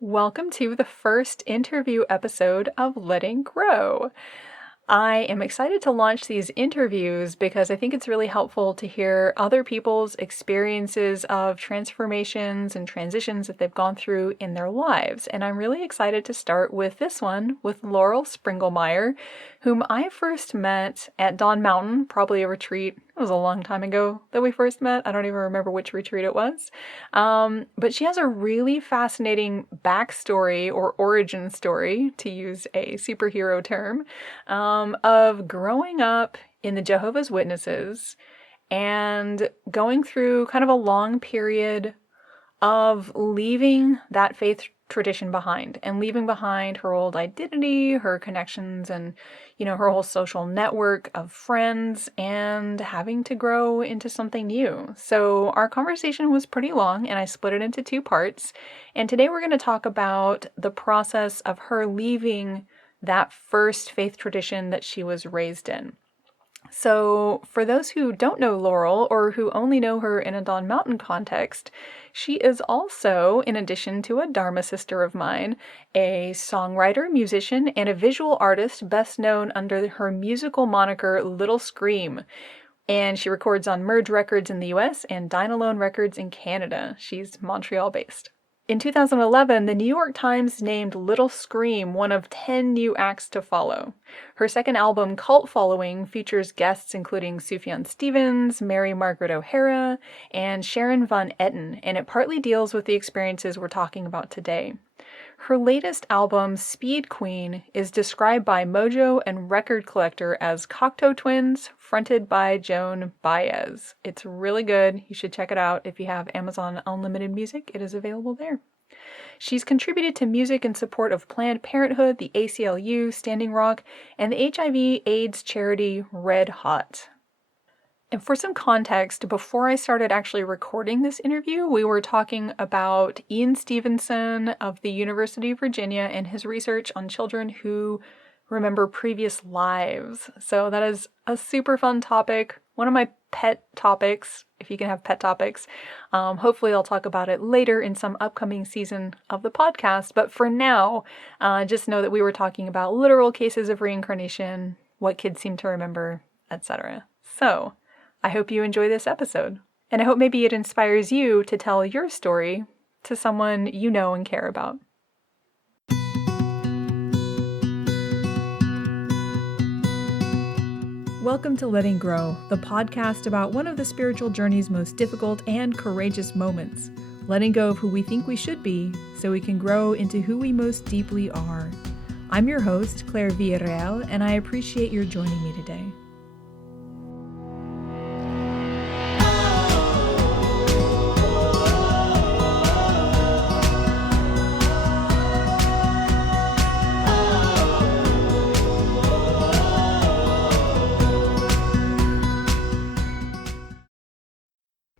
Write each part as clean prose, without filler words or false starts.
Welcome to the first interview episode of Letting Grow. I am excited to launch these interviews because I think it's really helpful to hear other people's experiences of transformations and transitions that they've gone through in their lives. And I'm really excited to start with this one with Laurel Sprengelmeyer, whom I first met at Dawn Mountain, probably a retreat. It was a long time ago that we first met. I don't even remember which retreat it was. But she has a really fascinating backstory or origin story, to use a superhero term, of growing up in the Jehovah's Witnesses and going through kind of a long period of leaving that faith tradition behind and leaving behind her old identity, her connections, and, her whole social network of friends, and having to grow into something new. So our conversation was pretty long, and I split it into two parts. And today we're going to talk about the process of her leaving that first faith tradition that she was raised in. So, for those who don't know Laurel or who only know her in a Dawn Mountain context, she is also, in addition to a Dharma sister of mine, a songwriter, musician, and a visual artist best known under her musical moniker Little Scream. And she records on Merge Records in the US and Dynalone Records in Canada. She's Montreal based. In 2011, the New York Times named Little Scream one of 10 new acts to follow. Her second album, Cult Following, features guests including Sufjan Stevens, Mary Margaret O'Hara, and Sharon Van Etten, and it partly deals with the experiences we're talking about today. Her latest album, Speed Queen, is described by Mojo and Record Collector as Cocteau Twins, fronted by Joan Baez. It's really good. You should check it out. If you have Amazon Unlimited Music, it is available there. She's contributed to music in support of Planned Parenthood, the ACLU, Standing Rock, and the HIV/AIDS charity Red Hot. And for some context, before I started actually recording this interview, we were talking about Ian Stevenson of the University of Virginia and his research on children who remember previous lives. So that is a super fun topic, one of my pet topics, if you can have pet topics. Hopefully I'll talk about it later in some upcoming season of the podcast. But for now, just know that we were talking about literal cases of reincarnation, what kids seem to remember, etc. So I hope you enjoy this episode, and I hope maybe it inspires you to tell your story to someone you know and care about. Welcome to Letting Grow, the podcast about one of the spiritual journey's most difficult and courageous moments, letting go of who we think we should be so we can grow into who we most deeply are. I'm your host, Claire Villarreal, and I appreciate your joining me today.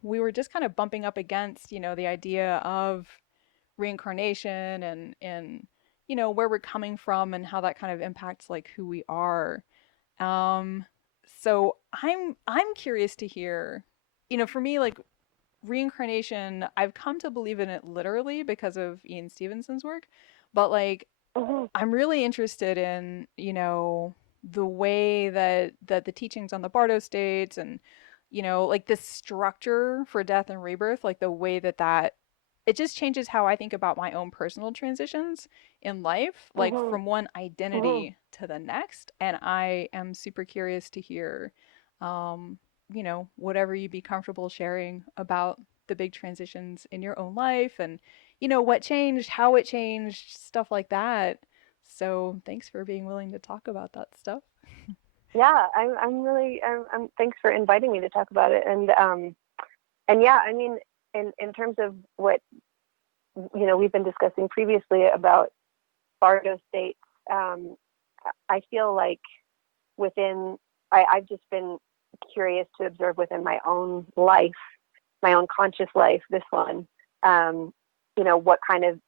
We were just kind of bumping up against, the idea of reincarnation and where we're coming from and how that kind of impacts like who we are. So I'm curious to hear, for me, like reincarnation, I've come to believe in it literally because of Ian Stevenson's work, but like I'm really interested in, the way that the teachings on the Bardo states and like this structure for death and rebirth, like the way that it just changes how I think about my own personal transitions in life, like from one identity to the next. And I am super curious to hear, whatever you'd be comfortable sharing about the big transitions in your own life and, what changed, how it changed, stuff like that. So thanks for being willing to talk about that stuff. Yeah, I'm thanks for inviting me to talk about it. And yeah, I mean, in terms of what, we've been discussing previously about Bardo states, I feel like I've just been curious to observe within my own life, my own conscious life, this one, what kind of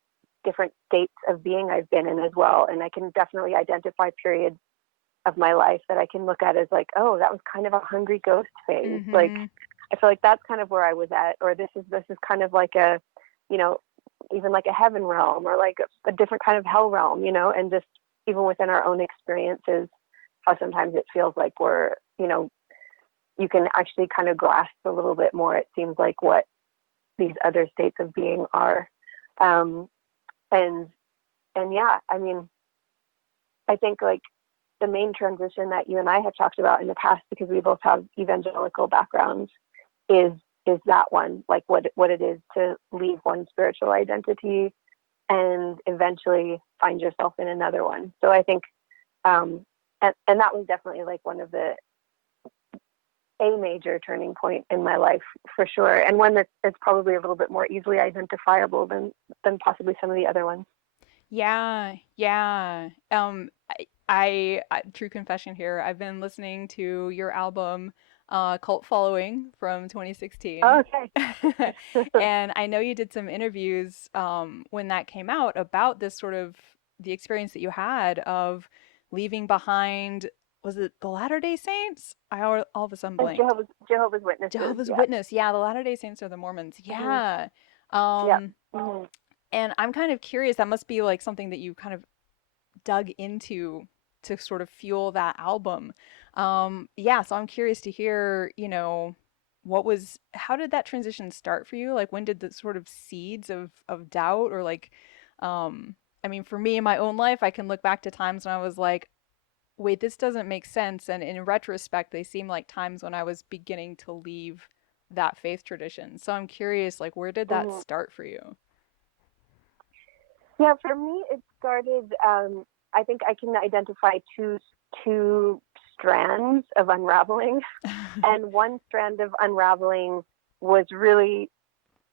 different states of being I've been in as well. And I can definitely identify periods of my life that I can look at as like, oh, that was kind of a hungry ghost phase. Like, I feel like that's kind of where I was at, or this is kind of like a, even like a heaven realm or like a different kind of hell realm, you know, and just even within our own experiences, how sometimes it feels like we're, you know, you can actually kind of grasp a little bit more, it seems like, what these other states of being are. Um, and yeah, I mean, I think like the main transition that you and I have talked about in the past, because we both have evangelical backgrounds, is that one, like what it is to leave one spiritual identity and eventually find yourself in another one. So I think, and that was definitely like one of a major turning point in my life for sure, and one that's probably a little bit more easily identifiable than possibly some of the other ones. Yeah, yeah. True confession here. I've been listening to your album, Cult Following from 2016. Okay. And I know you did some interviews when that came out about this sort of the experience that you had of leaving behind, was it the Latter-day Saints? All of a sudden And blanked. Jehovah's Witnesses, Jehovah's yeah. Witness. Yeah, the Latter-day Saints are the Mormons. Mm-hmm. Yeah. Yeah. Um, Mm-hmm. and I'm kind of curious, that must be like something that you kind of dug into to sort of fuel that album. Yeah, so I'm curious to hear, how did that transition start for you? Like, when did the sort of seeds of doubt or like, I mean, for me in my own life, I can look back to times when I was like, wait, this doesn't make sense. And in retrospect, they seem like times when I was beginning to leave that faith tradition. So I'm curious, like, where did that Mm-hmm. start for you? Yeah, for me, it started. I think I can identify two strands of unraveling, and one strand of unraveling was really,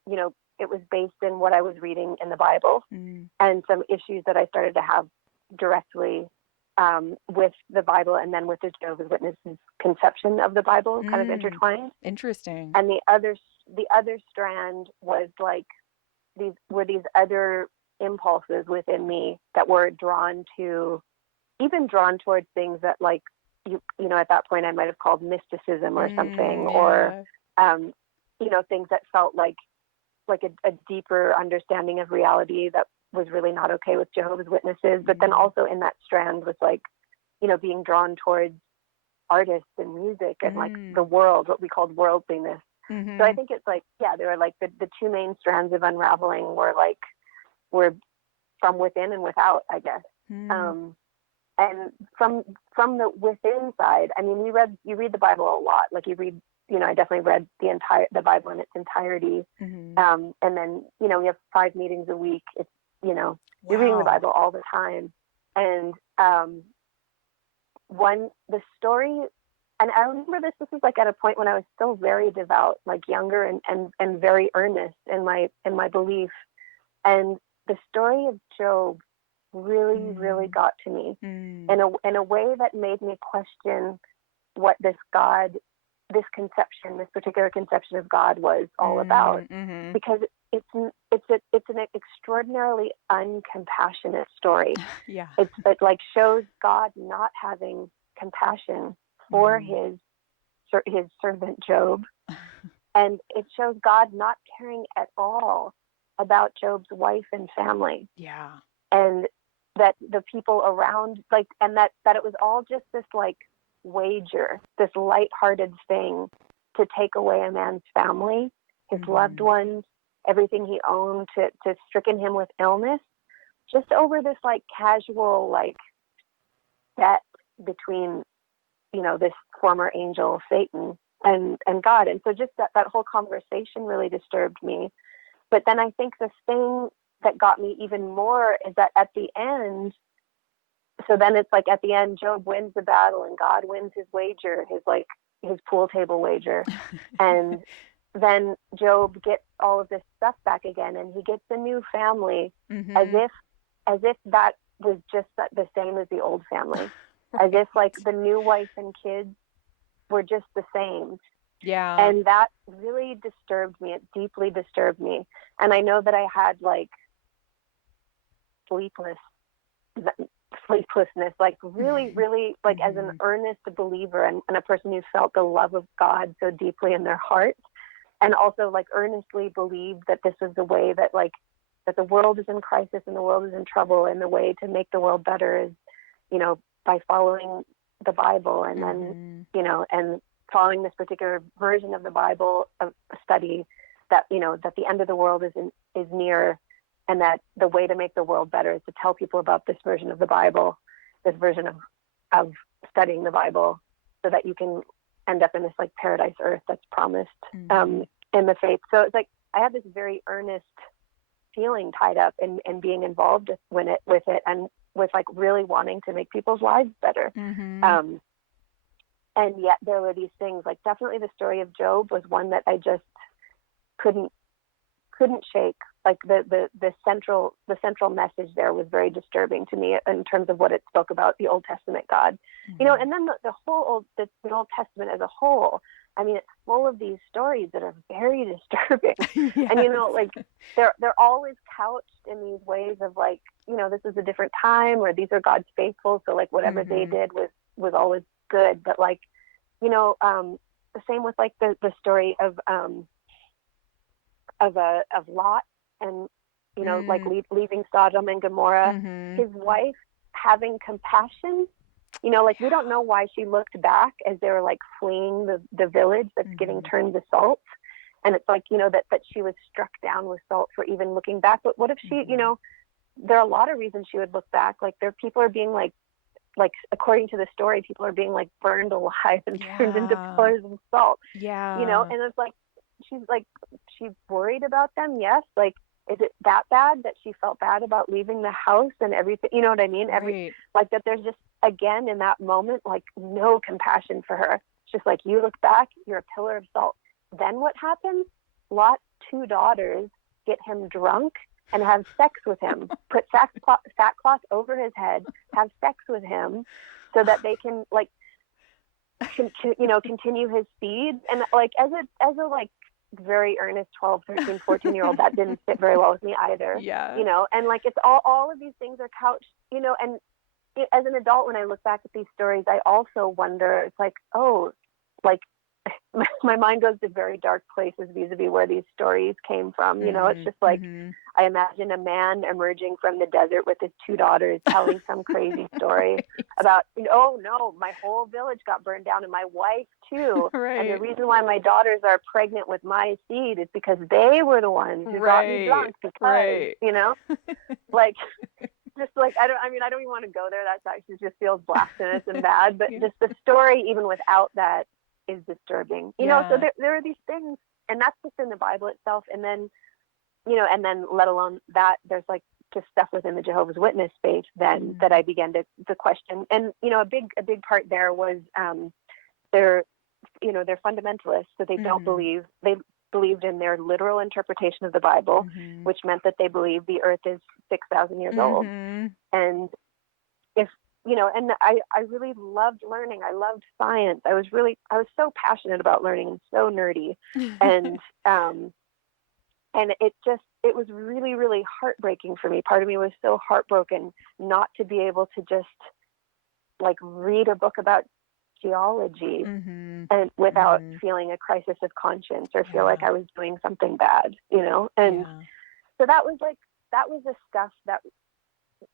you know, it was based in what I was reading in the Bible Mm, and some issues that I started to have directly with the Bible, and then with the Jehovah's Witnesses conception of the Bible, kind of mm, intertwined. interesting. And the other strand was like these other impulses within me that were drawn towards things that, like, you know, at that point I might have called mysticism or something, Mm, or yeah. things that felt like a deeper understanding of reality that was really not okay with Jehovah's Witnesses. But then Mm, also in that strand was like, being drawn towards artists and music and like the mm, world, what we called worldliness. So I mm-hmm, think it's like, yeah, there were like the two main strands of unraveling were from within and without, I guess. mm, Um, and from the within side, I mean, you read the Bible a lot. Like, you read, I definitely read the Bible in its entirety. mm-hmm. And then, we have 5 meetings a week. It's, you're reading the Wow. Bible all the time. And the story, and I remember this was like at a point when I was still very devout, like younger and very earnest in my belief. And the story of Job really, really Mm, got to me mm, in a way that made me question what this particular conception of God was all about, mm, mm-hmm. because it's an extraordinarily uncompassionate story. Yeah. It like shows God not having compassion for Mm. his servant Job, and it shows God not caring at all about Job's wife and family, Yeah. and that the people around, like, and that it was all just this like wager, this lighthearted thing to take away a man's family, his loved Mm-hmm. ones, everything he owned, to stricken him with illness, just over this like casual like bet between, this former angel Satan and God. And so just that whole conversation really disturbed me. But then I think the thing that got me even more is that at the end, so then it's like at the end, Job wins the battle and God wins his wager, his pool table wager. And then Job gets all of this stuff back again, and he gets a new family, as Mm-hmm. if that was just the same as the old family, as Right. if like the new wife and kids were just the same. Yeah. And that really disturbed me. It deeply disturbed me. And I know that I had like sleepless sleeplessness, like really, really, like as an Mm-hmm. earnest believer, and a person who felt the love of God so deeply in their heart, and also like earnestly believed that this was the way that like that the world is in crisis and the world is in trouble, and the way to make the world better is, by following the Bible, and then, and following this particular version of the Bible of study, that, that the end of the world is near, and that the way to make the world better is to tell people about this version of the Bible, this version of studying the Bible, so that you can end up in this like paradise earth that's promised in the faith. So it's like I had this very earnest feeling tied up in being involved with it, and with like really wanting to make people's lives better. And yet there were these things, like definitely the story of Job was one that I just couldn't shake. Like the central message there was very disturbing to me in terms of what it spoke about the Old Testament God, and then the whole the Old Testament as a whole. I mean, it's full of these stories that are very disturbing. Yes. And like they're always couched in these ways of like, this is a different time, or these are God's faithful, so like whatever they did was always good. But like, the same with like the story of Lot, and like leaving Sodom and Gomorrah, his wife having compassion. Like we don't know why she looked back as they were like fleeing the village that's getting turned to salt, and it's like that she was struck down with salt for even looking back. But what if she, there are a lot of reasons she would look back. Like people are being like according to the story, people are being like burned alive and turned into pillars of salt. And it's like she's worried about them. Yes, like, is it that bad that she felt bad about leaving the house and everything? You know what I mean? Like that there's just, again, in that moment, like no compassion for her. It's just like, you look back, you're a pillar of salt. Then what happens? Lot's 2 daughters get him drunk and have sex with him, put sackcloth over his head, have sex with him so that they can like, continue his seed. And like, as a like, very earnest 12, 13, 14-year-old, that didn't sit very well with me either. And like it's all of these things are couched, and as an adult, when I look back at these stories, I also wonder, it's like, oh, like my mind goes to very dark places vis-a-vis where these stories came from. It's just like I imagine a man emerging from the desert with his 2 daughters telling some crazy story about, oh no, my whole village got burned down and my wife too. And the reason why my daughters are pregnant with my seed is because they were the ones who got me drunk, because, like, just like, I don't even want to go there. That actually just feels blasphemous and bad, but just the story, even without that, is disturbing. So there are these things, and that's just in the Bible itself. And then, and then let alone that, there's like just stuff within the Jehovah's Witness faith then that I began to question. And, a big part there was, they're fundamentalists, so they don't believe, they believed in their literal interpretation of the Bible, which meant that they believe the earth is 6,000 years old. And if, and I really loved learning. I loved science. I was so passionate about learning and so nerdy. And, and it was really, really heartbreaking for me. Part of me was so heartbroken not to be able to just like read a book about geology and without feeling a crisis of conscience or feel like I was doing something bad, and so that was the stuff that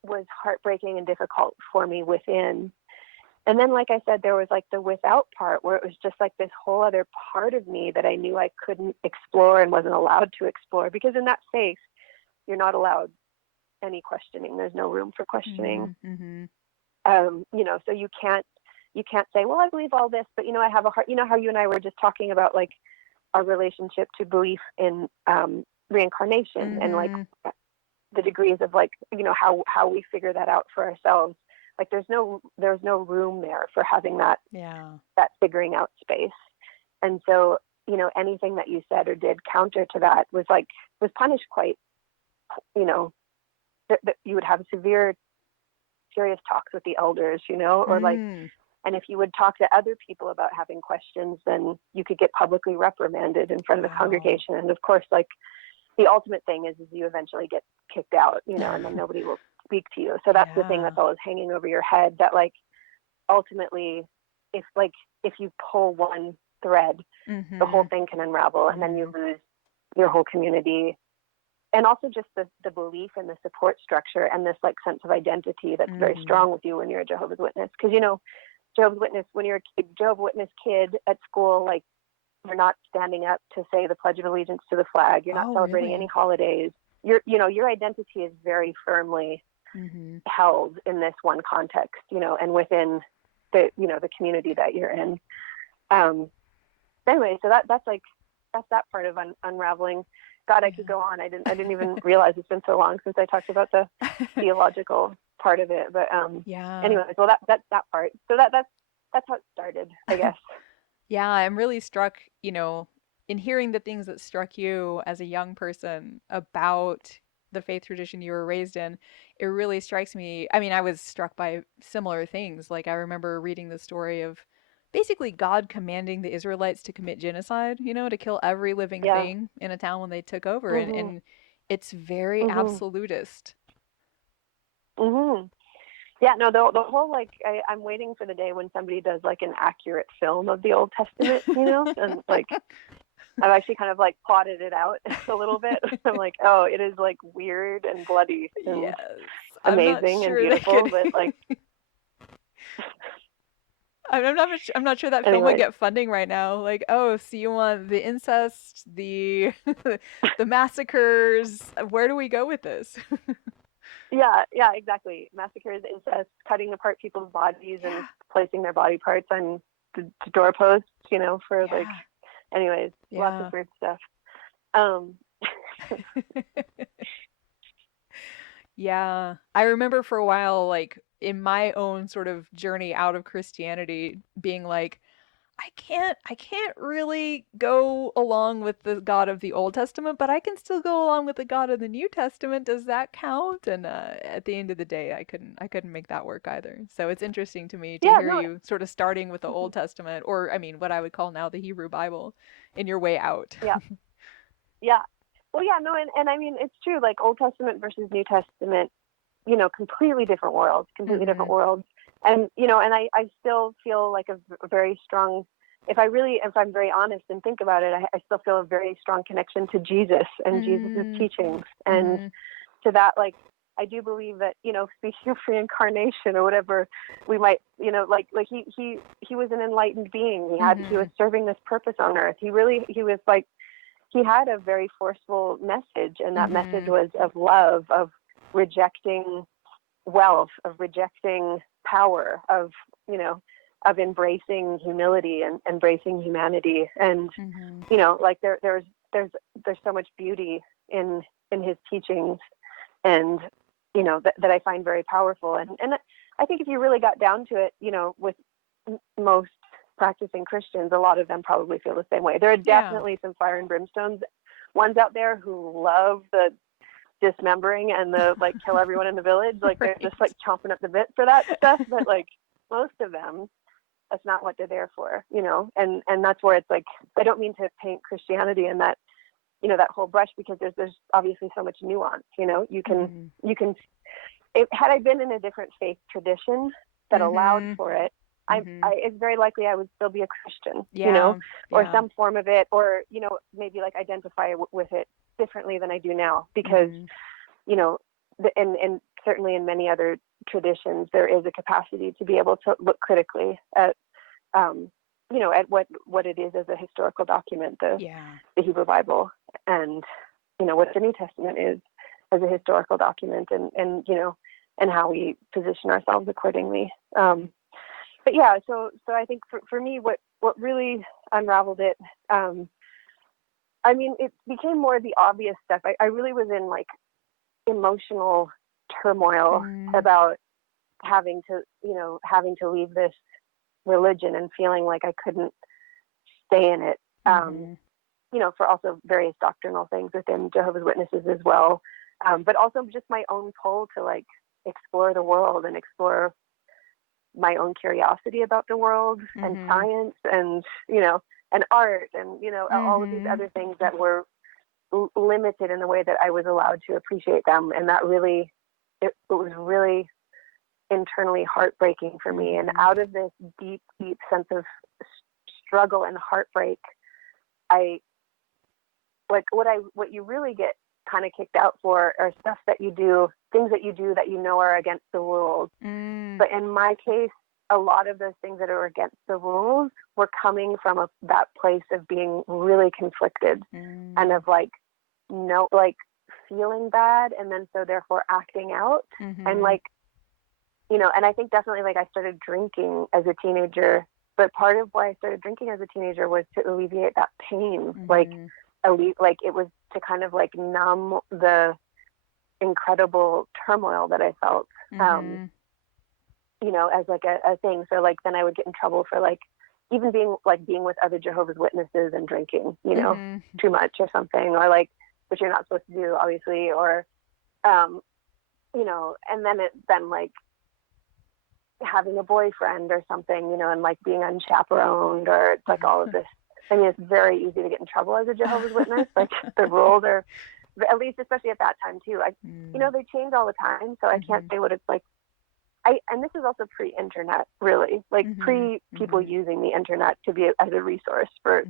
was heartbreaking and difficult for me within. And then, like I said, there was like the without part, where it was just like this whole other part of me that I knew I couldn't explore and wasn't allowed to explore, because in that faith, you're not allowed any questioning. There's no room for questioning. So you can't say, well, I believe all this, but I have a heart. How you and I were just talking about like our relationship to belief in reincarnation and like the degrees of like, how we figure that out for ourselves. Like there's no room there for having that figuring out space. And so, anything that you said or did counter to that was punished quite, that you would have serious talks with the elders, or like, and if you would talk to other people about having questions, then you could get publicly reprimanded in front of the congregation. And of course, like the ultimate thing is you eventually get kicked out, and then nobody will speak to you. So that's the thing that's always hanging over your head, that like ultimately if you pull one thread, the whole thing can unravel, and then you lose your whole community and also just the belief and the support structure and this like sense of identity that's very strong with you when you're a Jehovah's Witness. Because, you know, Jehovah's Witness, when you're a Jehovah's Witness kid at school, like, you're not standing up to say the Pledge of Allegiance to the flag. You're not celebrating really? any holidays. Your identity is very firmly held in this one context, you know, and within the community that you're in. Anyway, so that's that part of unraveling. God, I could go on. I didn't even realize it's been so long since I talked about the theological part of it. But anyways, well, that's that part. So that's how it started, I guess. Yeah, I'm really struck, you know, in hearing the things that struck you as a young person about the faith tradition you were raised in. It really strikes me. I mean, I was struck by similar things. Like, I remember reading the story of basically God commanding the Israelites to commit genocide, you know, to kill every living Yeah. thing in a town when they took over. And it's very absolutist. Yeah, no, the whole, like, I'm waiting for the day when somebody does like an accurate film of the Old Testament, you know, and like I've actually kind of like plotted it out a little bit. I'm like, oh, it is like weird and bloody and amazing and beautiful, but like I'm not sure that film would get funding right now. Like, oh, so you want the incest, the the massacres? Where do we go with this? Yeah, exactly. Massacres, incest, cutting apart people's bodies and placing their body parts on the doorposts, you know, for like, anyways, lots of weird stuff. Yeah, I remember for a while, like in my own sort of journey out of Christianity, being like, I can't really go along with the God of the Old Testament, but I can still go along with the God of the New Testament. Does that count? And at the end of the day, I couldn't make that work either. So it's interesting to me to hear you sort of starting with the Old Testament, or I mean, what I would call now the Hebrew Bible, in your way out. Yeah. Well, yeah, no, and I mean, it's true, like Old Testament versus New Testament, you know, completely different worlds. And, you know, and I still feel like a very strong, if I'm very honest and think about it, I still feel a very strong connection to Jesus and Jesus' teachings. And to that, like, I do believe that, you know, speaking of reincarnation or whatever, we might, you know, like he was an enlightened being. He was serving this purpose on earth. He was like, he had a very forceful message, and that message was of love, of rejecting wealth, of rejecting power, of, you know, of embracing humility and embracing humanity. And you know, like there's so much beauty in his teachings, and you know, that I find very powerful. And I think if you really got down to it, you know, with most practicing Christians, a lot of them probably feel the same way. There are definitely some fire and brimstones ones out there who love the dismembering and the like kill everyone in the village. Like they're just like chomping up the bit for that stuff. But like most of them, that's not what they're there for, you know. And that's where it's like, I don't mean to paint Christianity in that, you know, that whole brush, because there's obviously so much nuance, you know. You can had I been in a different faith tradition that allowed for it, it's very likely I would still be a Christian, you know, or some form of it, or, you know, maybe like identify with it differently than I do now, because, you know, and certainly in many other traditions, there is a capacity to be able to look critically at, you know, at what it is as a historical document, the Hebrew Bible, and, you know, what the New Testament is as a historical document, and you know, and how we position ourselves accordingly. But yeah, so I think for me, what really unraveled it, I mean, it became more the obvious stuff. I really was in like emotional turmoil about having to leave this religion and feeling like I couldn't stay in it. You know, for also various doctrinal things within Jehovah's Witnesses as well. But also just my own pull to like explore the world and explore my own curiosity about the world and science and, you know, and art and, you know, all of these other things that were limited in the way that I was allowed to appreciate them. And that really, it was really internally heartbreaking for me. And out of this deep, deep sense of struggle and heartbreak, what you really get kind of kicked out for are stuff that you do, things that you do that you know are against the rules. But in my case, a lot of those things that are against the rules were coming from that place of being really conflicted and of like, no, like feeling bad. And then so therefore acting out and like, you know, and I think definitely like I started drinking as a teenager, but part of why I started drinking as a teenager was to alleviate that pain. Like it was to kind of like numb the incredible turmoil that I felt, you know, as like a thing. So like then I would get in trouble for like even being with other Jehovah's Witnesses and drinking, you know, too much or something, or like, which you're not supposed to do, obviously, or, you know, and then like having a boyfriend or something, you know, and like being unchaperoned, or it's like all of this. I mean, it's very easy to get in trouble as a Jehovah's Witness. Like the rules are, at least especially at that time too. You know, they change all the time, so I can't say what it's like. And this is also pre-internet, really, like pre-people using the internet to be as a resource for,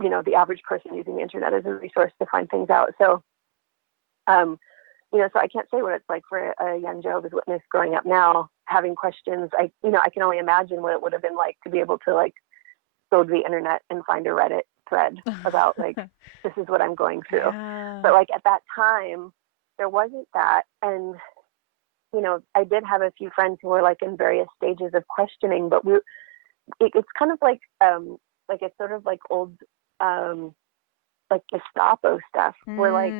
you know, the average person using the internet as a resource to find things out. So, you know, so I can't say what it's like for a young Jehovah's Witness growing up now, having questions. You know, I can only imagine what it would have been like to be able to like go to the internet and find a Reddit thread about like, this is what I'm going through. Yeah. But like at that time, there wasn't that. And you know, I did have a few friends who were like in various stages of questioning, but it's kind of like it's sort of like old, like Gestapo stuff where like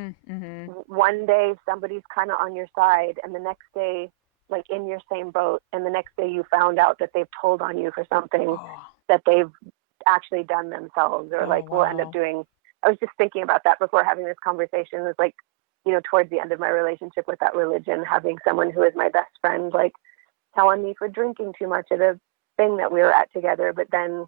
one day somebody's kind of on your side and the next day, like in your same boat. And the next day you found out that they've told on you for something that they've actually done themselves, or like will end up doing. I was just thinking about that before having this conversation. It was like, you know, towards the end of my relationship with that religion, having someone who is my best friend, like telling me for drinking too much at a thing that we were at together. But then,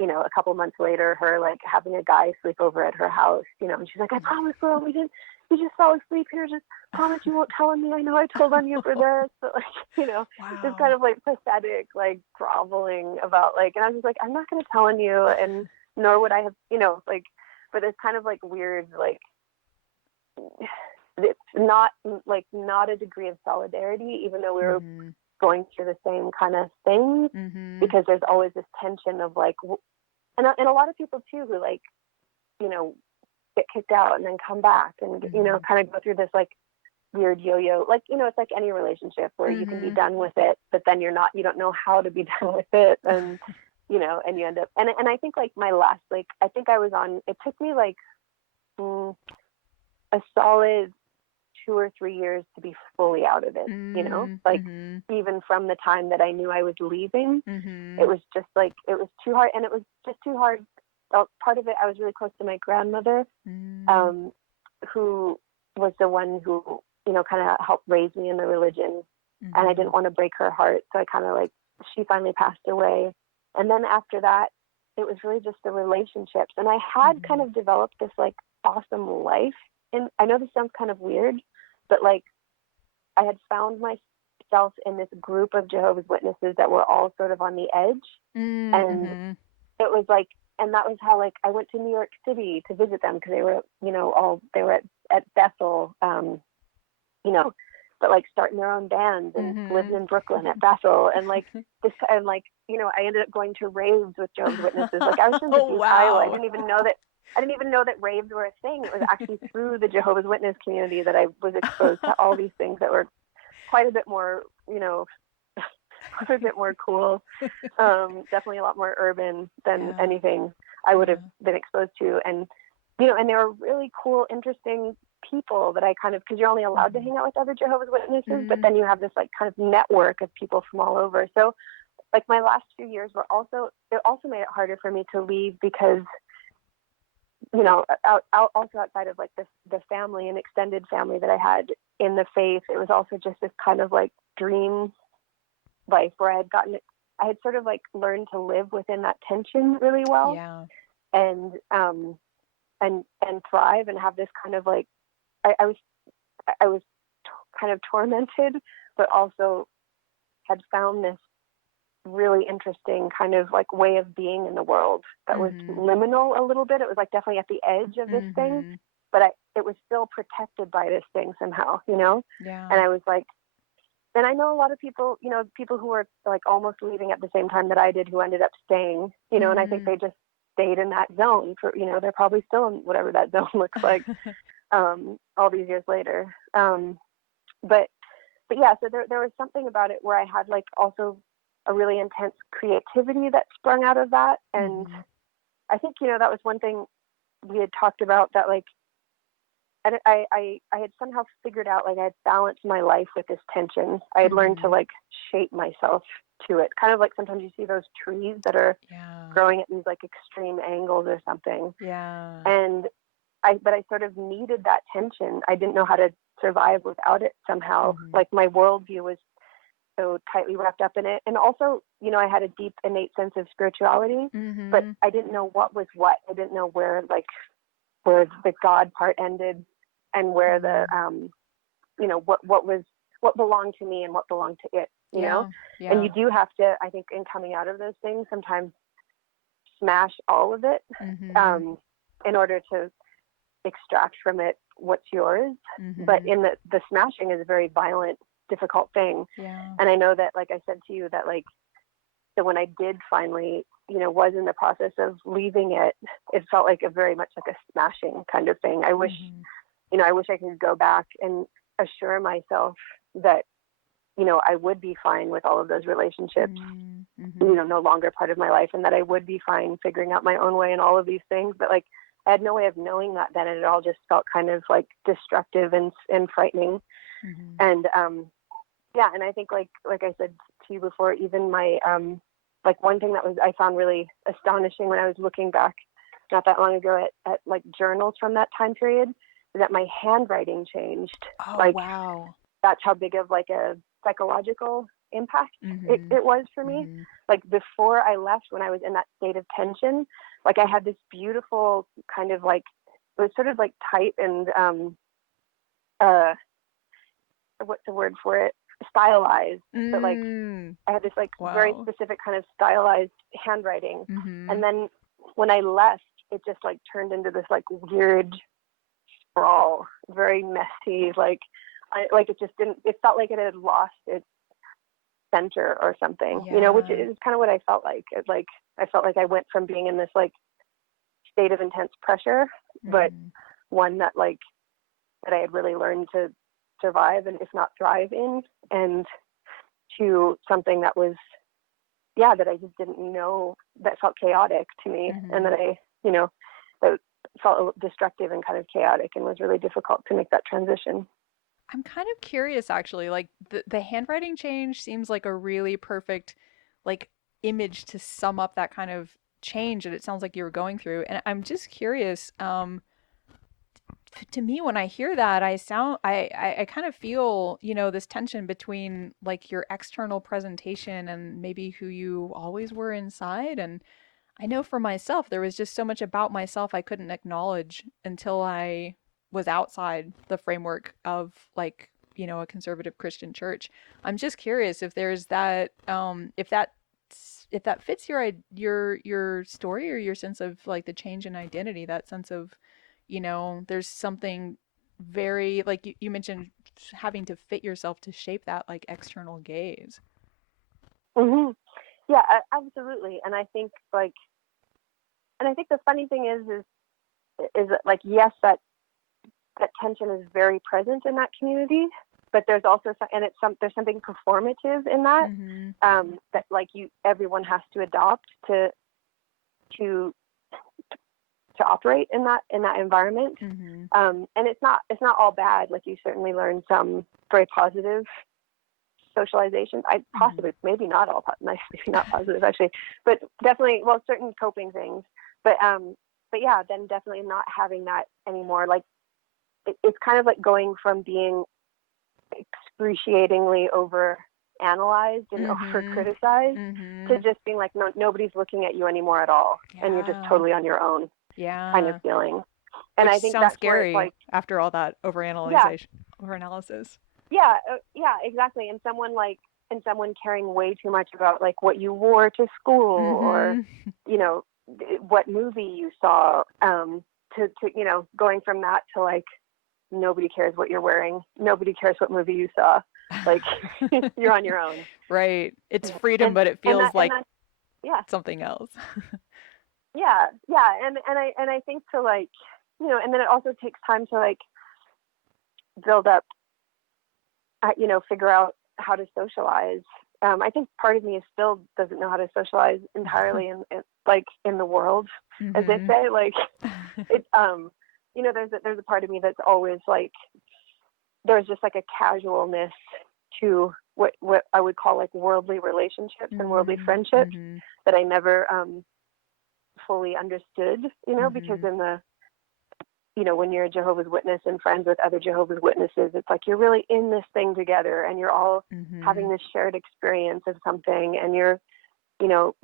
you know, a couple months later, her like having a guy sleep over at her house, you know, and she's like, I promise, girl, we just fell asleep here. Just promise you won't tell on me. I know I told on you for this. But like, you know, just kind of like pathetic, like groveling about like, and I was just like, I'm not going to tell on you. And nor would I have, you know, like, but it's kind of like weird, like, it's not a degree of solidarity, even though we were going through the same kind of things, because there's always this tension of like, and a lot of people too who like, you know, get kicked out and then come back and you know, kind of go through this like weird yo-yo, like, you know, it's like any relationship where you can be done with it, but then you don't know how to be done with it, and you know, and you end up, and I think like my last, like, I think I was on, it took me like a solid 2 or 3 years to be fully out of it, you know, like even from the time that I knew I was leaving, it was just like, it was too hard. And it was just too hard. Part of it, I was really close to my grandmother, who was the one who, you know, kind of helped raise me in the religion. And I didn't want to break her heart. So I kind of like, she finally passed away. And then after that, it was really just the relationships. And I had kind of developed this like awesome life. And I know this sounds kind of weird, but like I had found myself in this group of Jehovah's Witnesses that were all sort of on the edge. And it was like, and that was how like I went to New York City to visit them, because they were, you know, they were at Bethel, you know, but like starting their own bands and living in Brooklyn at Bethel, and like this, and like, you know, I ended up going to raves with Jehovah's Witnesses. Like I was from Iowa. I didn't even know that raves were a thing. It was actually through the Jehovah's Witness community that I was exposed to all these things that were quite a bit more, you know, a bit more cool. Definitely a lot more urban than anything I would have been exposed to. And, you know, and they were really cool, interesting people that I kind of, because you're only allowed to hang out with other Jehovah's Witnesses, but then you have this like kind of network of people from all over. So like my last few years it also made it harder for me to leave, because you know, also outside of like the family and extended family that I had in the faith, it was also just this kind of like dream life where I had sort of like learned to live within that tension really well, and thrive and have this kind of like, I was kind of tormented, but also had found this really interesting kind of like way of being in the world that was liminal a little bit. It was like definitely at the edge of this thing, it was still protected by this thing somehow, you know? Yeah. And I was like, and I know a lot of people, you know, people who were like almost leaving at the same time that I did, who ended up staying, you know, and I think they just stayed in that zone for, you know, they're probably still in whatever that zone looks like, all these years later. But yeah, so there was something about it where I had like also a really intense creativity that sprung out of that. And I think, you know, that was one thing we had talked about, that like, I had somehow figured out, like, I had balanced my life with this tension. I had learned to like shape myself to it, kind of like sometimes you see those trees that are growing at these like extreme angles or something. Yeah. And but I sort of needed that tension. I didn't know how to survive without it somehow. Like my worldview was so tightly wrapped up in it. And also, you know, I had a deep innate sense of spirituality, but I didn't know what was what. I didn't know where the God part ended and where the, you know, what belonged to me and what belonged to it, you know? And you do have to, I think, in coming out of those things, sometimes smash all of it in order to extract from it what's yours. But in the smashing is a very violent, difficult thing. And I know that, like I said to you, that like, so when I did finally, you know, was in the process of leaving it, it felt like a very much like a smashing kind of thing. I wish, you know, I wish I could go back and assure myself that, you know, I would be fine with all of those relationships, you know, no longer part of my life, and that I would be fine figuring out my own way and all of these things. But like, I had no way of knowing that then, and it all just felt kind of like destructive and frightening. And yeah, and I think like I said to you before, even my like one thing that I found really astonishing when I was looking back not that long ago at like journals from that time period, is that my handwriting changed. Oh, like, wow. That's how big of like a psychological impact it was for me. Like before I left, when I was in that state of tension, like I had this beautiful kind of like, it was sort of like tight and what's the word for it? Stylized. But like I had this like very specific kind of stylized handwriting. And then when I left, it just like turned into this like weird sprawl, very messy, like it just didn't, it felt like it had lost its center or something, you know, which is kind of what I felt like. It's like I felt like I went from being in this like state of intense pressure, but one that like that I had really learned to survive and if not thrive in, and to something that was that I just didn't know, that felt chaotic to me, and that I, you know, that felt destructive and kind of chaotic, and was really difficult to make that transition. I'm kind of curious actually, like the handwriting change seems like a really perfect like image to sum up that kind of change that it sounds like you were going through. And I'm just curious, to me when I hear that, I kind of feel, you know, this tension between like your external presentation and maybe who you always were inside. And I know for myself, there was just so much about myself I couldn't acknowledge until I was outside the framework of like, you know, a conservative Christian church. I'm just curious if there's that, if that fits your story or your sense of like the change in identity, that sense of, you know, there's something very like you mentioned having to fit yourself to shape that like external gaze. Yeah, absolutely. And I think like, and I think the funny thing is that like, yes, that tension is very present in that community, but there's also there's something performative in that, that like everyone has to adopt to operate in that environment. And it's not all bad. Like you certainly learn some very positive socialization. Maybe not all, maybe not positive actually, but definitely, well, certain coping things. But yeah, then definitely not having that anymore. Like it's kind of like going from being excruciatingly over analyzed and over criticized to just being like, no, nobody's looking at you anymore at all, and you're just totally on your own. Kind of feeling. And which I think sounds that's scary, where it's like, after all that overanalysis. Yeah, exactly. And someone caring way too much about like what you wore to school or, you know, what movie you saw, going from that to like, nobody cares what you're wearing. Nobody cares what movie you saw. Like, you're on your own. Right. It's freedom, And, but it and that, feels and like that, yeah, something else. yeah, yeah. And I think to like, and then it also takes time to like build up, figure out how to socialize. I think part of me still doesn't know how to socialize entirely in the world, as they say. Like, it, there's a part of me that's always like, there's just like a casualness to what I would call like worldly relationships and worldly friendships that I never fully understood, because when you're a Jehovah's Witness and friends with other Jehovah's Witnesses, it's like you're really in this thing together and you're all having this shared experience of something, and you're,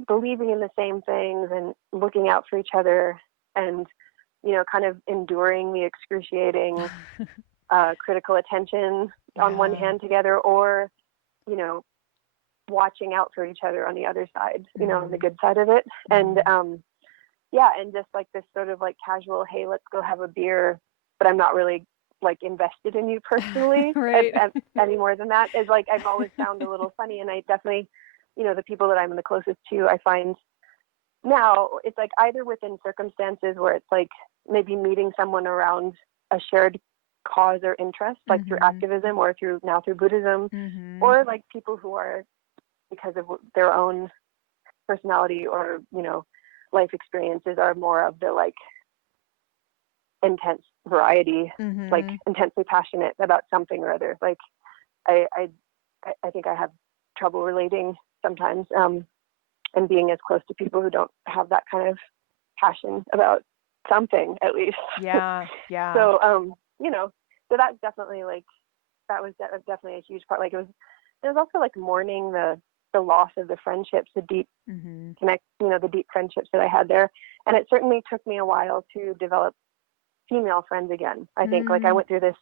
believing in the same things and looking out for each other, and, kind of enduring the excruciating critical attention on one hand together, or, watching out for each other on the other side, on the good side of it. And, and just like this sort of like casual, hey, let's go have a beer, but I'm not really like invested in you personally. Right. Any more than that is like, I've always found a little funny. And I definitely, the people that I'm the closest to, I find now it's like either within circumstances where it's like maybe meeting someone around a shared cause or interest, like through activism or through Buddhism, or like people who are, because of their own personality or, life experiences, are more of the like intense variety, like intensely passionate about something or other. Like I think I have trouble relating sometimes, and being as close to people who don't have that kind of passion about something, at least. Yeah. So so that's definitely like, that was definitely a huge part. Like it was also like mourning the loss of the friendships, the deep the deep friendships that I had there. And it certainly took me a while to develop female friends again. I think like I went through this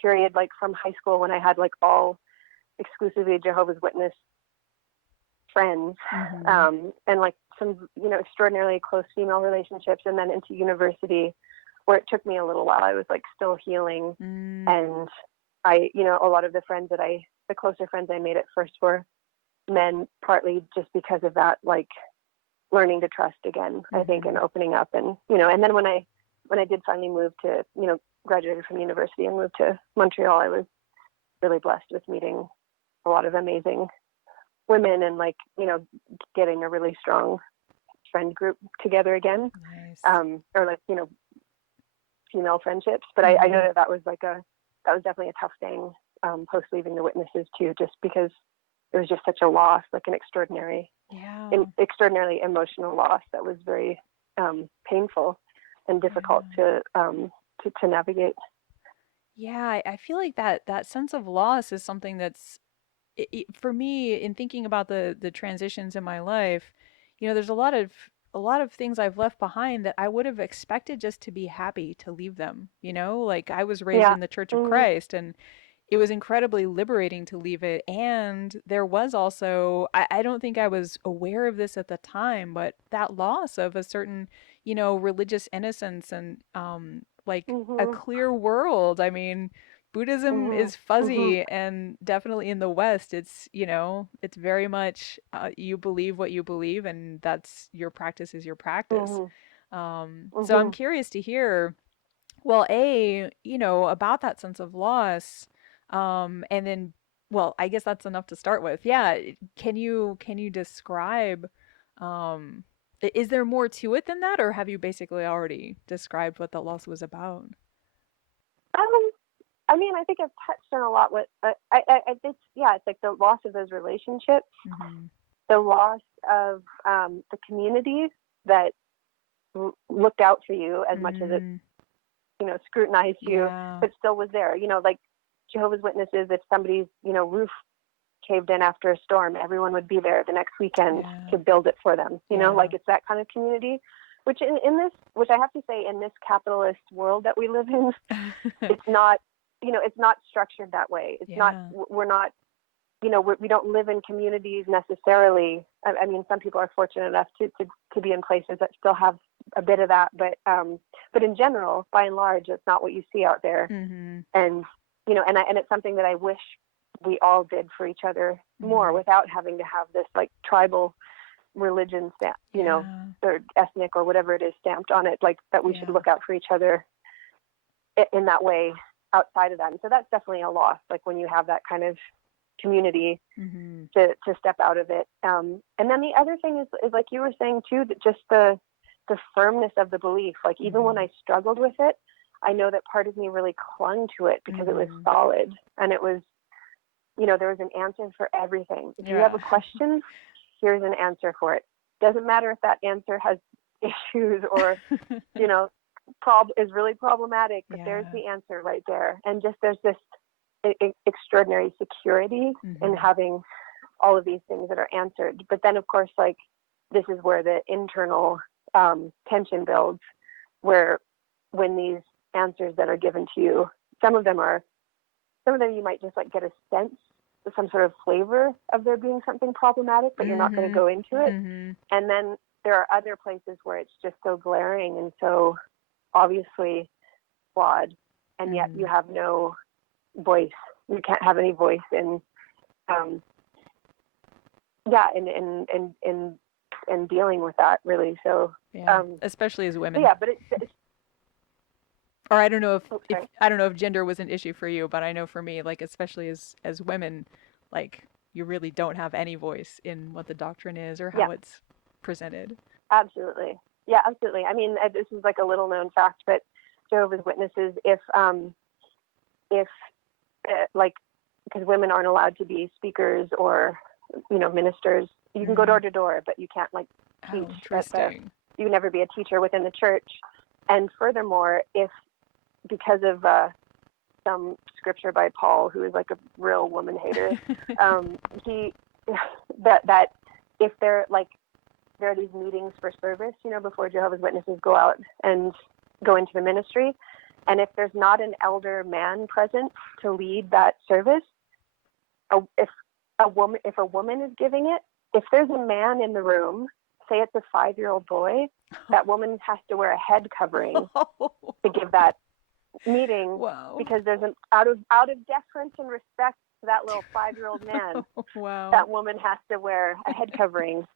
period like from high school when I had like all exclusively Jehovah's Witness friends, and like some, extraordinarily close female relationships, and then into university, where it took me a little while. I was like still healing. And I, a lot of the closer friends I made at first were men, partly just because of that, like learning to trust again, I think, and opening up. And, and then when I did finally move to, graduated from university and moved to Montreal, I was really blessed with meeting a lot of amazing women and like, getting a really strong friend group together again. Nice. Or like, female friendships. But I know that was definitely a tough thing, post leaving the Witnesses too, just because it was just such a loss, like an extraordinarily emotional loss that was very painful and difficult to navigate. Yeah, I feel like that sense of loss is something that's for me, in thinking about the transitions in my life. There's a lot of things I've left behind that I would have expected just to be happy to leave them. Like I was raised in the Church of Christ, and it was incredibly liberating to leave it. And there was also, I don't think I was aware of this at the time, but that loss of a certain, religious innocence and like a clear world. I mean, Buddhism is fuzzy, and definitely in the West, it's very much you believe what you believe, and that's your practice is your practice. So I'm curious to hear, well, about that sense of loss, and then, well, I guess that's enough to start with. Yeah, can you describe, um, is there more to it than that, or have you basically already described what the loss was about? I mean, I think I've touched on a lot with, I think, it's like the loss of those relationships, the loss of the communities that looked out for you as much as it, scrutinized you, but still was there. Like Jehovah's Witnesses, if somebody's, roof caved in after a storm, everyone would be there the next weekend to build it for them. Like it's that kind of community, which in this, which I have to say, in this capitalist world that we live in, it's not, it's not structured that way. It's not, we're not, we don't live in communities necessarily. I mean, some people are fortunate enough to be in places that still have a bit of that, but But in general, by and large, it's not what you see out there. Mm-hmm. And, and it's something that I wish we all did for each other more, Mm-hmm. without having to have this like tribal religion stamp, or ethnic or whatever it is stamped on it, like that we should look out for each other in that way outside of that. And so that's definitely a loss, like when you have that kind of community Mm-hmm. to step out of it. And then the other thing is like you were saying too, that just the firmness of the belief, like even when I struggled with it, I know that part of me really clung to it because it was solid, and it was, there was an answer for everything. If you have a question, here's an answer for it. Doesn't matter if that answer has issues or, is really problematic, but there's the answer right there. And just there's this extraordinary security in having all of these things that are answered. But then, of course, like this is where the internal tension builds, where when these answers that are given to you, some of them you might just like get a sense, some sort of flavor of there being something problematic, but you're not going to go into it. And then there are other places where it's just so glaring and so obviously flawed, and yet you have no voice. You can't have any voice in in dealing with that, really. So especially as women. But it's or I don't know if gender was an issue for you, but I know for me, like especially as women, like you really don't have any voice in what the doctrine is or how it's presented. Absolutely. Yeah, absolutely. I mean, this is like a little known fact, but Jehovah's Witnesses, if like, because women aren't allowed to be speakers or, ministers, you can go door to door, but you can't like teach. Interesting. You can never be a teacher within the church. And furthermore, because of some scripture by Paul, who is like a real woman hater, that if there are these meetings for service, before Jehovah's Witnesses go out and go into the ministry, and if there's not an elder man present to lead that service, if a woman is giving it, if there's a man in the room, say it's a 5-year-old boy, that woman has to wear a head covering to give that meeting, because there's an out of deference and respect to that little 5-year-old man, that woman has to wear a head covering,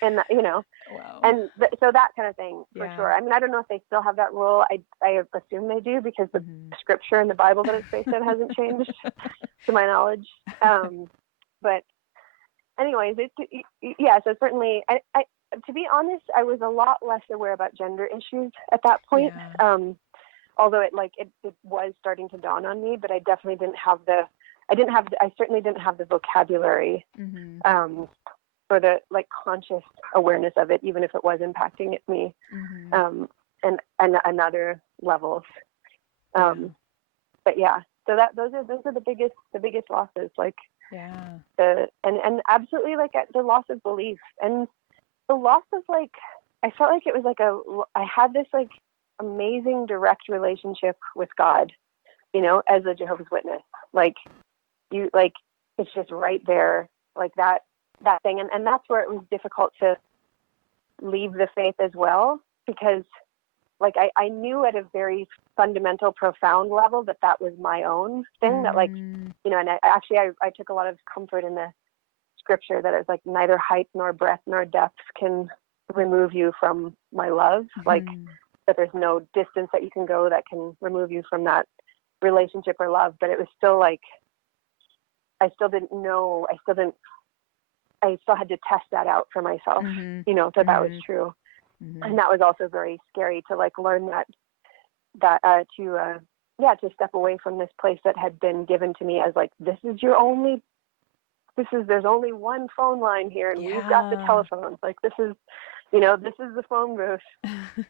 and and so that kind of thing for sure. I mean, I don't know if they still have that rule. I assume they do, because the scripture in the Bible that it's based on hasn't changed to my knowledge. But anyways, so certainly, I to be honest, I was a lot less aware about gender issues at that point. Although it was starting to dawn on me, but I definitely didn't have I certainly didn't have the vocabulary for the conscious awareness of it, even if it was impacting me, and other levels. But so those are the biggest losses, and absolutely the loss of belief, and the loss of I felt like it was I had this amazing direct relationship with God, as a Jehovah's Witness, it's just right there, that thing. And that's where it was difficult to leave the faith as well, because I knew at a very fundamental, profound level that was my own thing, that and I took a lot of comfort in the scripture that it's neither height nor breadth nor depth can remove you from my love, that there's no distance that you can go that can remove you from that relationship or love. But it was still I still didn't know, I still had to test that out for myself, that was true. And that was also very scary to learn to step away from this place that had been given to me as there's only one phone line here, and we've got the telephones. This is the phone booth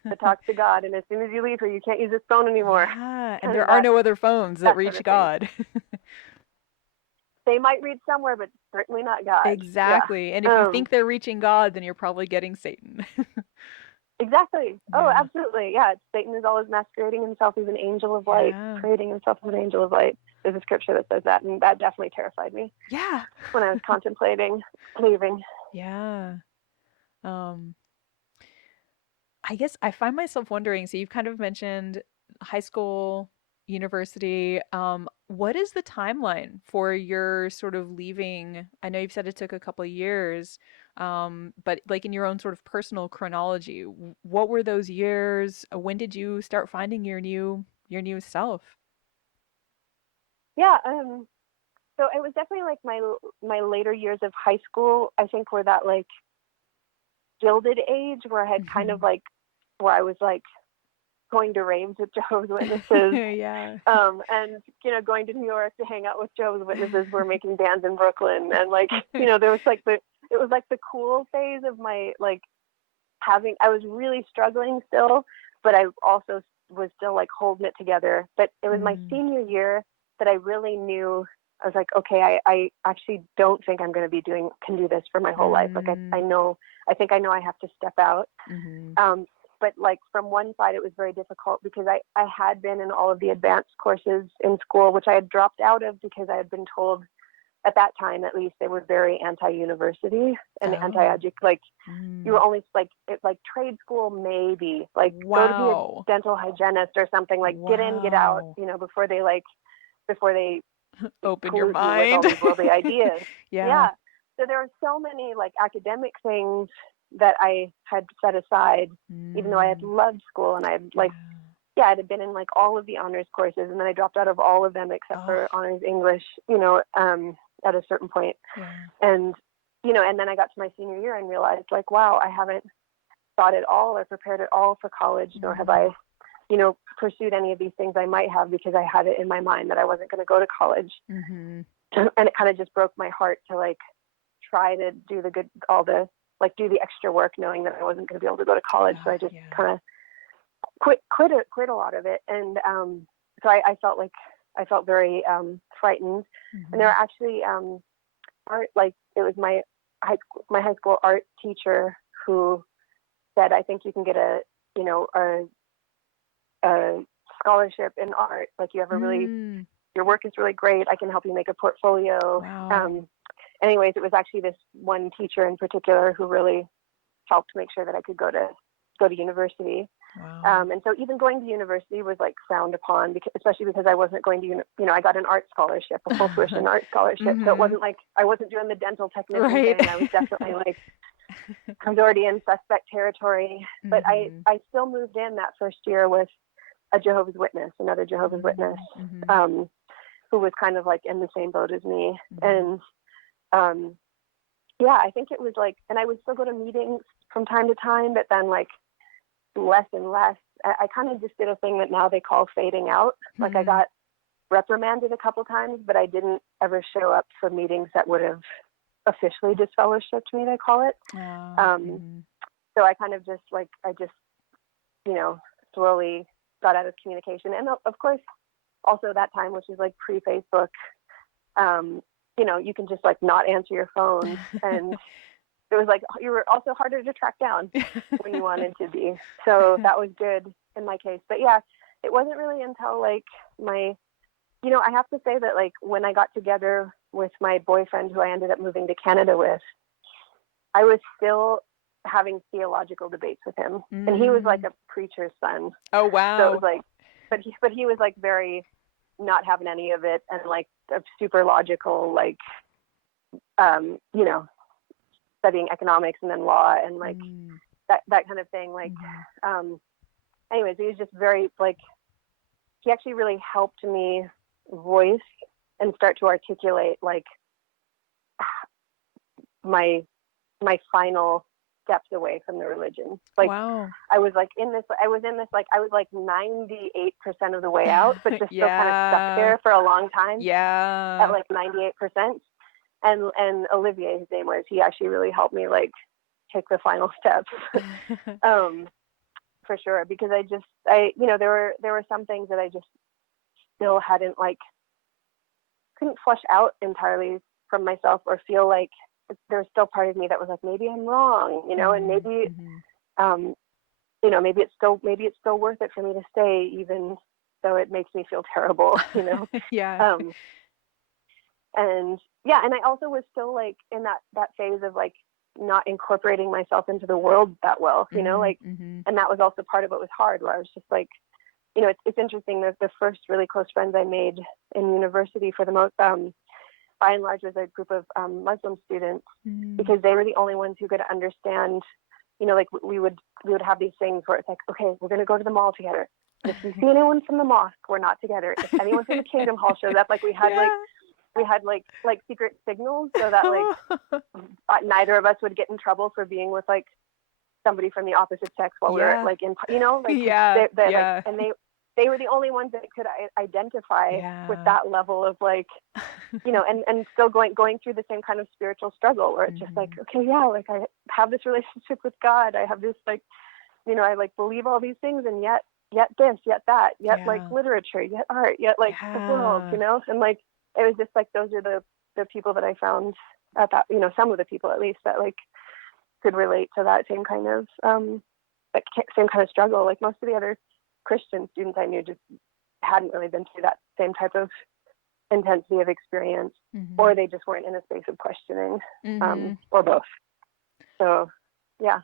that talks to God, and as soon as you leave here, you can't use this phone anymore. And there are no other phones that reach God. They might reach somewhere, but certainly not God. Exactly. And if you think they're reaching God, then you're probably getting Satan. Exactly. Oh, absolutely. Yeah. Satan is always masquerading himself as an angel of light, creating himself as an angel of light. There's a scripture that says that, and that definitely terrified me. Yeah. When I was contemplating leaving. Yeah. I guess I find myself wondering, so you've kind of mentioned high school, university. What is the timeline for your sort of leaving? I know you've said it took a couple of years, but like in your own sort of personal chronology, what were those years? When did you start finding your new self? Yeah. So it was definitely like my later years of high school, I think, were that like gilded age where I had kind of Mhm. like, where I was like going to raves with Jehovah's Witnesses, Yeah. and going to New York to hang out with Jehovah's Witnesses. We're making bands in Brooklyn, and like there was like it was like the cool phase of my like having. I was really struggling still, but I also was still like holding it together. But it was my Mm. senior year that I really knew. I was like, okay, I actually don't think I'm going to can do this for my whole life. Like I Mm. know, I think I know I have to step out. Mhm. Um, but like from one side, it was very difficult because I had been in all of the advanced courses in school, which I had dropped out of because I had been told at that time, at least, they were very anti-university and Oh. anti-edu. Like you Mm. were only like like trade school, maybe like go to be a Wow. dental hygienist or something. Like get in, get out, Wow. before they Open your pollute you with all mind. these worldly ideas. Yeah. Yeah. So there are so many like academic things that I had set aside, even though I had Mm. loved school and I had like, Yeah. yeah, I had been in like all of the honors courses and then I dropped out of all of them except Oh, for honors English, at a certain point. yeah. And, and then I got to my senior year and realized like, wow, I haven't thought at all or prepared at all for college, nor have I, Mm. pursued any of these things I might have because I had it in my mind that I wasn't going to go to college. Mhm. And it kind of just broke my heart to like try to do the good, all the like do the extra work, knowing that I wasn't going to be able to go to college. So I just Yeah. kind of quit a lot of it, and so I felt very frightened. And there Mhm. were actually art like it was my high school art teacher who said, I think you can get you know a, a scholarship in art. Like Mm. your work is really great. I can help you make a portfolio. Wow. Anyways, it was actually this one teacher in particular who really helped make sure that I could go to university. Wow. And so even going to university was like frowned upon, especially because I wasn't going to, I got an art scholarship, a full tuition art scholarship. So it Mhm. wasn't like I wasn't doing the dental technician Right. thing. I was definitely like, I was already in suspect territory. But Mhm. I still moved in that first year with a Jehovah's Witness, another Jehovah's Witness, Mm. Mhm. um, who was kind of like in the same boat as me. Mhm. And um, yeah, I think it was like, and I would still go to meetings from time to time, but then like less and less. I kind of just did a thing that now they call fading out. Like I Hmm. got reprimanded a couple times, but I didn't ever show up for meetings that would have officially disfellowshipped me, they call it. Um, Mhm. so I kind of just like, you know, slowly got out of communication. And of course, also that time, which is like pre Facebook, um, you can just like not answer your phone. And it was like you were also harder to track down when you wanted to be. So that was good in my case. But yeah, it wasn't really until like my, I have to say that like when I got together with my boyfriend who I ended up moving to Canada with, I was still having theological debates with him. And he was like Mm. a preacher's son. Oh, So it was wow. like, but he was like very not having any of it and like a super logical, like, um, you know, studying economics and then law and like Mm. that kind of thing. Like, Mhm. um, anyways, he was just very like he actually really helped me voice and start to articulate like my final steps away from the religion. Like Wow. I was in this like I was like 98% of the way out, but just still kind of stuck Yeah. there for a long time at Yeah. like 98%. And Olivier, his name was, he actually really helped me like take the final steps. um, for sure, because there were some things that I just still hadn't like couldn't flush out entirely from myself or feel like there's still part of me that was like maybe I'm wrong, and Mhm. maybe Mhm. um maybe it's still worth it for me to stay even though it makes me feel terrible. Yeah. Um and yeah, and I also was still like in that phase of like not incorporating myself into the world that well, you know, like, and that was also part of what was hard, where I was just like, you know, it's interesting that the first really close friends I made in university, for the most, by and large, was a group of Muslim students, because they were the only ones who could understand, you know, like we would have these things where it's like, okay, we're going to go to the mall together. If you see anyone from the mosque, we're not together. If anyone from the Kingdom Hall shows up, like we had like secret signals, so that like neither of us would get in trouble for being with like somebody from the opposite sex while we're like in, you know, like like, and they were the only ones that could identify with that level of like, you know, and still going through the same kind of spiritual struggle, where it's just like, okay, yeah, like I have this relationship with God, I have this, like, you know, I like believe all these things, and yet this, yet that, yet like literature, yet art, yet like the world, you know. And like it was just like, those are the people that I found at that, you know, some of the people at least that like could relate to that same kind of same kind of struggle. Like most of the other Christian students I knew just hadn't really been through that same type of intensity of experience, or they just weren't in a space of questioning, or both. So yeah.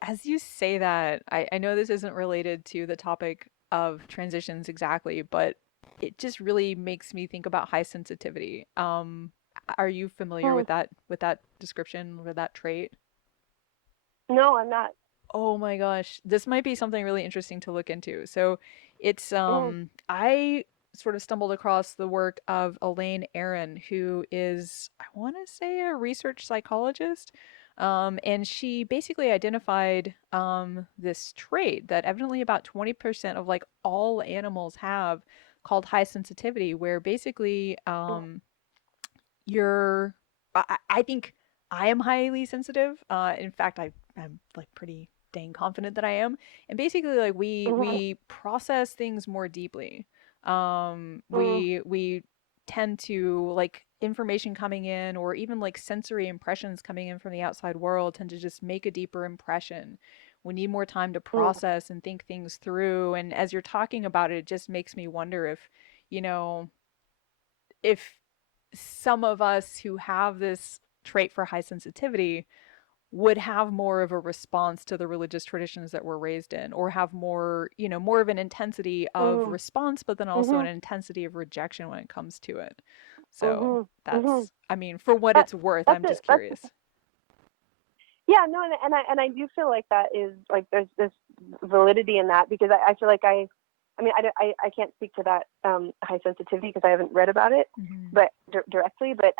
As you say that, I know this isn't related to the topic of transitions exactly, but it just really makes me think about high sensitivity. Are you familiar with that description, or that trait? No, I'm not. Oh my gosh, this might be something really interesting to look into. So it's I sort of stumbled across the work of Elaine Aron, who is, I want to say, a research psychologist. And she basically identified this trait that evidently about 20% of like all animals have, called high sensitivity, where basically you're I think I am highly sensitive. In fact, I'm like pretty dang confident that I am. And basically, like we process things more deeply. We tend to, like, information coming in, or even like sensory impressions coming in from the outside world, tend to just make a deeper impression. We need more time to process and think things through. And as you're talking about it, it just makes me wonder if, you know, if some of us who have this trait for high sensitivity would have more of a response to the religious traditions that we're raised in, or have more, you know, more of an intensity of response, but then also an intensity of rejection when it comes to it. So that's, I mean, for what it's worth, I'm just curious. Yeah, no, and I do feel like that is like, there's this validity in that, because I feel like I mean, I can't speak to that high sensitivity because I haven't read about it, but directly, but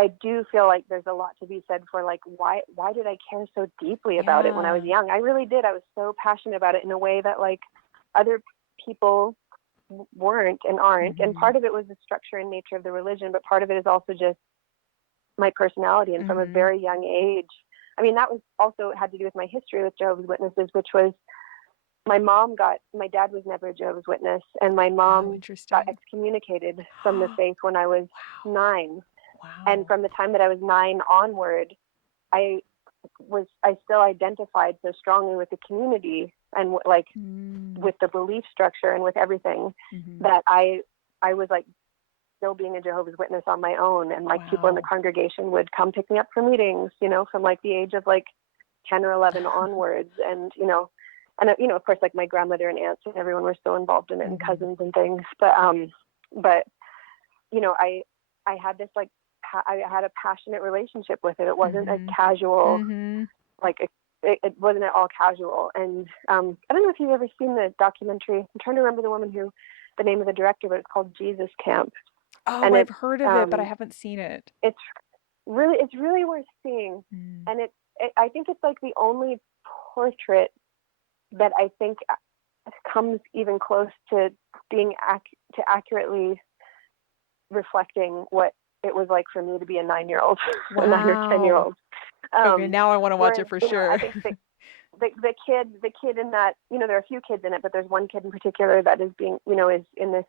I do feel like there's a lot to be said for like, why did I care so deeply about it when I was young? I really did. I was so passionate about it in a way that like other people weren't and aren't. And part of it was the structure and nature of the religion, but part of it is also just my personality. And from a very young age, I mean, that was also had to do with my history with Jehovah's Witnesses, which was, my dad was never a Jehovah's Witness, and my mom got excommunicated from the faith when I was 9. And from the time that I was 9 onward, I still identified so strongly with the community and like with the belief structure and with everything, that I was like still being a Jehovah's Witness on my own. And like people in the congregation would come pick me up for meetings, you know, from like the age of like 10 or 11 onwards. And, you know, of course, like my grandmother and aunts and everyone were still involved in it, and cousins and things. But, you know, I had this like, I had a passionate relationship with it. It wasn't a casual, like it wasn't at all casual. And I don't know if you've ever seen the documentary. I'm trying to remember the name of the director, but it's called Jesus Camp. Oh, and I've heard of it, but I haven't seen it. It's really worth seeing. And I think it's like the only portrait that I think comes even close to being accurately reflecting what it was like for me to be a 9-year-old, a 9 or 10-year-old. Okay, now I want to watch it for sure. I think the kid in that, you know, there are a few kids in it, but there's one kid in particular that is being, you know, is in this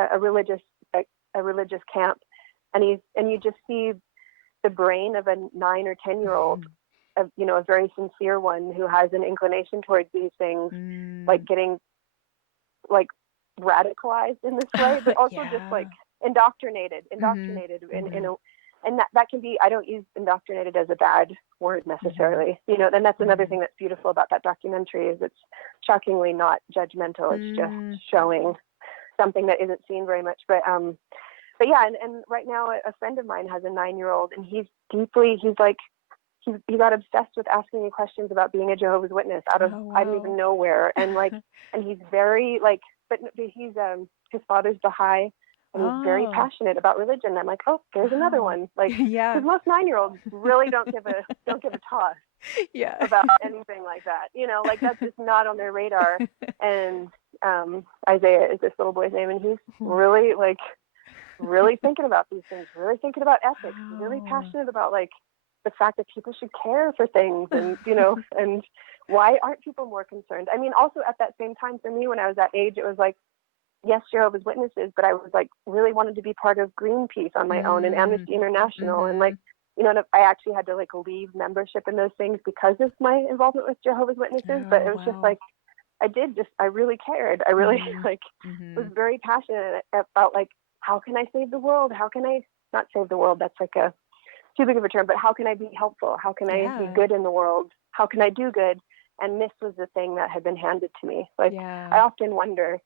a religious camp, and you just see the brain of a 9 or 10-year-old, you know, a very sincere one who has an inclination towards these things, like getting like radicalized in this way, but also just like indoctrinated in and that can be, I don't use indoctrinated as a bad word necessarily, you know, and that's another thing that's beautiful about that documentary is it's shockingly not judgmental. It's just showing something that isn't seen very much. But yeah, and right now a friend of mine has a 9-year-old, and he got obsessed with asking me questions about being a Jehovah's Witness out of I don't even know where, and like, and he's very like, but he's his father's Baha'i, and he's very passionate about religion. I'm like, oh, there's another one, like, because most 9-year-olds really don't give a toss about anything like that, you know, like that's just not on their radar. And Isaiah is this little boy's name, and he's really thinking about these things, really thinking about ethics, really passionate about like the fact that people should care for things, and you know, and why aren't people more concerned? I mean, also at that same time for me, when I was that age, it was like, yes, Jehovah's Witnesses, but I was like really wanted to be part of Greenpeace on my own and Amnesty International, and like, you know, I actually had to like leave membership in those things because of my involvement with Jehovah's Witnesses. But it was just like, I really cared. I really was very passionate about like, how can I save the world? How can I not save the world? That's like a too big of a term, but how can I be helpful? How can I be good in the world? How can I do good? And this was the thing that had been handed to me. Like, I often wonder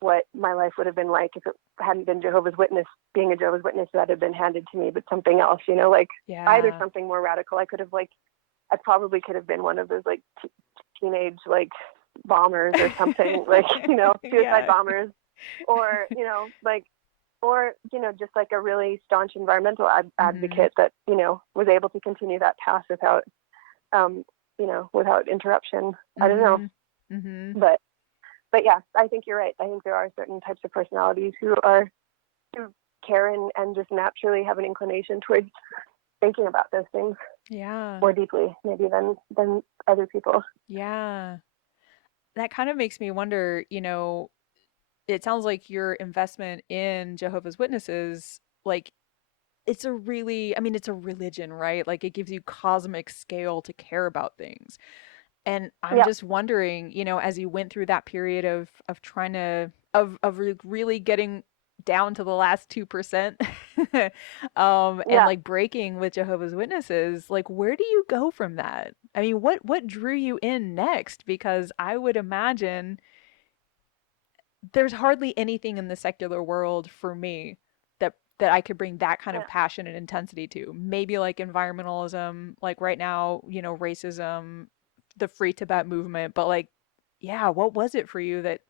what my life would have been like if it hadn't been being a Jehovah's Witness that had been handed to me, but something else, you know, like either something more radical. I probably could have been one of those like teenage, like bombers or something, like, you know, suicide bombers, or, you know, like, or, you know, just like a really staunch environmental advocate that, you know, was able to continue that path without, you know, without interruption. I don't know. But yeah, I think you're right. I think there are certain types of personalities who care and just naturally have an inclination towards thinking about those things more deeply, maybe than other people. Yeah. That kind of makes me wonder, you know, it sounds like your investment in Jehovah's Witnesses, like, it's a religion, right? Like, it gives you cosmic scale to care about things. And I'm just wondering, you know, as you went through that period of trying to really getting down to the last 2%, and like breaking with Jehovah's Witnesses, like, where do you go from that? I mean, what drew you in next? Because I would imagine there's hardly anything in the secular world for me that I could bring that kind of passion and intensity to. Maybe like environmentalism, like right now, you know, racism, the Free Tibet movement, but like, what was it for you that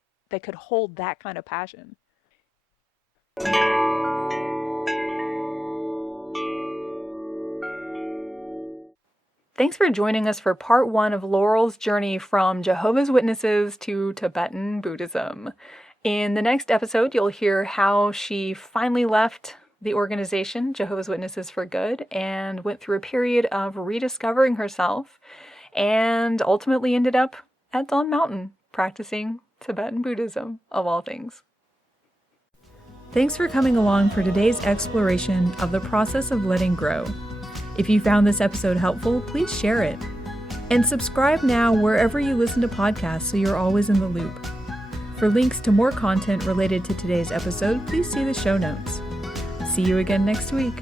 could hold that kind of passion? Thanks for joining us for part 1 of Laurel's journey from Jehovah's Witnesses to Tibetan Buddhism. In the next episode, you'll hear how she finally left the organization, Jehovah's Witnesses for Good, and went through a period of rediscovering herself, and ultimately ended up at Dawn Mountain, practicing Tibetan Buddhism, of all things. Thanks for coming along for today's exploration of the process of letting grow. If you found this episode helpful, please share it. And subscribe now wherever you listen to podcasts so you're always in the loop. For links to more content related to today's episode, please see the show notes. See you again next week.